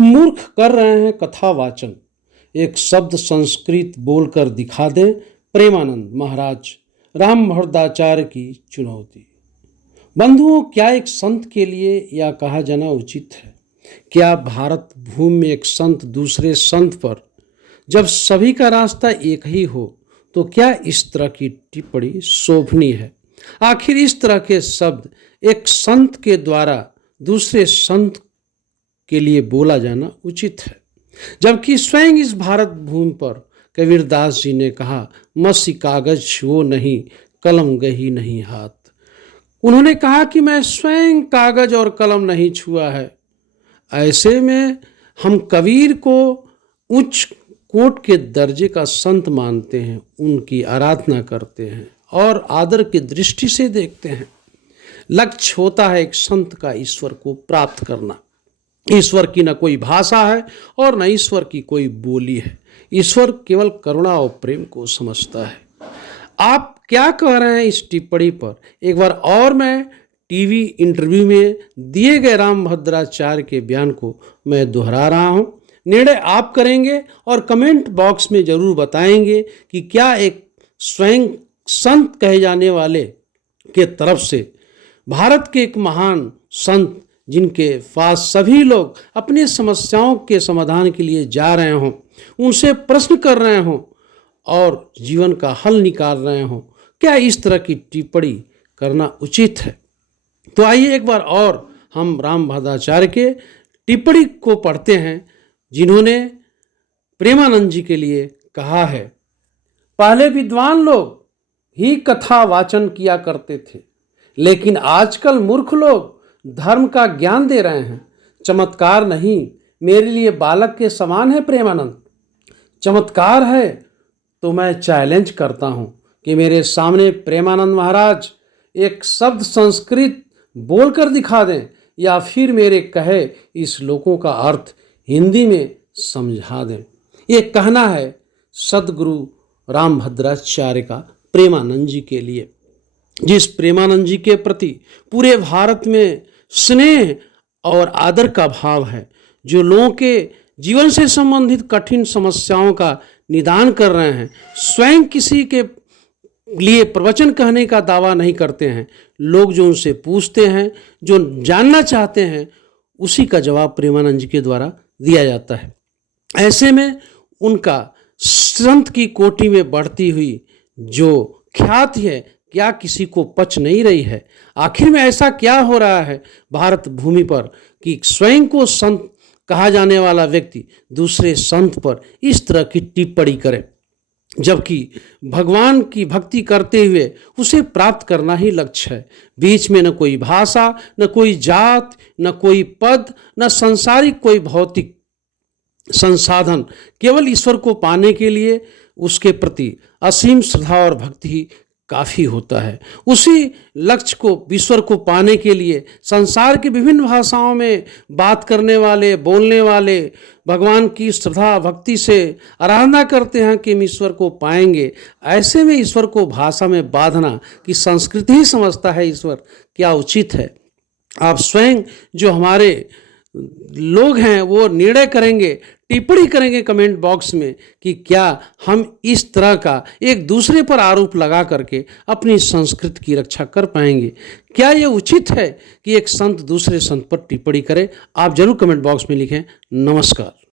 मूर्ख कर रहे हैं कथा वाचन, एक शब्द संस्कृत बोलकर दिखा दें। प्रेमानंद महाराज रामभद्राचार्य की चुनौती। बंधुओं, क्या एक संत के लिए यह कहा जाना उचित है? क्या भारत भूमि में एक संत दूसरे संत पर, जब सभी का रास्ता एक ही हो, तो क्या इस तरह की टिप्पणी शोभनीय है? आखिर इस तरह के शब्द एक संत के द्वारा दूसरे संत के लिए बोला जाना उचित है, जबकि स्वयं इस भारत भूमि पर कबीरदास जी ने कहा, मसी कागज वो नहीं, कलम गही नहीं हाथ। उन्होंने कहा कि मैं स्वयं कागज और कलम नहीं छुआ है। ऐसे में हम कबीर को उच्च कोट के दर्जे का संत मानते हैं, उनकी आराधना करते हैं और आदर की दृष्टि से देखते हैं। लक्ष्य होता है एक संत का ईश्वर को प्राप्त करना। ईश्वर की न कोई भाषा है और न ईश्वर की कोई बोली है। ईश्वर केवल करुणा और प्रेम को समझता है। आप क्या कह रहे हैं इस टिप्पणी पर? एक बार और मैं टीवी इंटरव्यू में दिए गए रामभद्राचार्य के बयान को मैं दोहरा रहा हूं। निर्णय आप करेंगे और कमेंट बॉक्स में जरूर बताएंगे कि क्या एक स्वयं संत कहे जाने वाले के तरफ से भारत के एक महान संत, जिनके पास सभी लोग अपनी समस्याओं के समाधान के लिए जा रहे हों, उनसे प्रश्न कर रहे हों और जीवन का हल निकाल रहे हों, क्या इस तरह की टिप्पणी करना उचित है? तो आइए एक बार और हम रामभद्राचार्य के टिप्पणी को पढ़ते हैं, जिन्होंने प्रेमानंद जी के लिए कहा है। पहले विद्वान लोग ही कथा वाचन किया करते थे, लेकिन आजकल मूर्ख लोग धर्म का ज्ञान दे रहे हैं। चमत्कार नहीं, मेरे लिए बालक के समान है प्रेमानंद। चमत्कार है तो मैं चैलेंज करता हूं कि मेरे सामने प्रेमानंद महाराज एक शब्द संस्कृत बोलकर दिखा दें, या फिर मेरे कहे इस श्लोकों का अर्थ हिंदी में समझा दें। ये कहना है सदगुरु रामभद्राचार्य का प्रेमानंद जी के लिए, जिस प्रेमानंद जी के प्रति पूरे भारत में स्नेह और आदर का भाव है, जो लोगों के जीवन से संबंधित कठिन समस्याओं का निदान कर रहे हैं। स्वयं किसी के लिए प्रवचन कहने का दावा नहीं करते हैं। लोग जो उनसे पूछते हैं, जो जानना चाहते हैं, उसी का जवाब प्रेमानंद जी के द्वारा दिया जाता है। ऐसे में उनका संत की कोटि में बढ़ती हुई जो ख्याति है, क्या किसी को पच नहीं रही है? आखिर में ऐसा क्या हो रहा है भारत भूमि पर कि स्वयं को संत कहा जाने वाला व्यक्ति दूसरे संत पर इस तरह की टिप्पणी करे, जबकि भगवान की भक्ति करते हुए उसे प्राप्त करना ही लक्ष्य है। बीच में न कोई भाषा, न कोई जात, न कोई पद, न संसारिक कोई भौतिक संसाधन। केवल ईश्वर को पाने के लिए उसके प्रति असीम श्रद्धा और भक्ति ही काफ़ी होता है। उसी लक्ष्य को, ईश्वर को पाने के लिए संसार की विभिन्न भाषाओं में बात करने वाले, बोलने वाले भगवान की श्रद्धा भक्ति से आराधना करते हैं कि हम ईश्वर को पाएंगे। ऐसे में ईश्वर को भाषा में बांधना कि संस्कृत ही समझता है ईश्वर, क्या उचित है? आप स्वयं जो हमारे लोग हैं वो निर्णय करेंगे, टिप्पणी करेंगे कमेंट बॉक्स में कि क्या हम इस तरह का एक दूसरे पर आरोप लगा करके अपनी संस्कृति की रक्षा कर पाएंगे? क्या ये उचित है कि एक संत दूसरे संत पर टिप्पणी करे? आप जरूर कमेंट बॉक्स में लिखें। नमस्कार।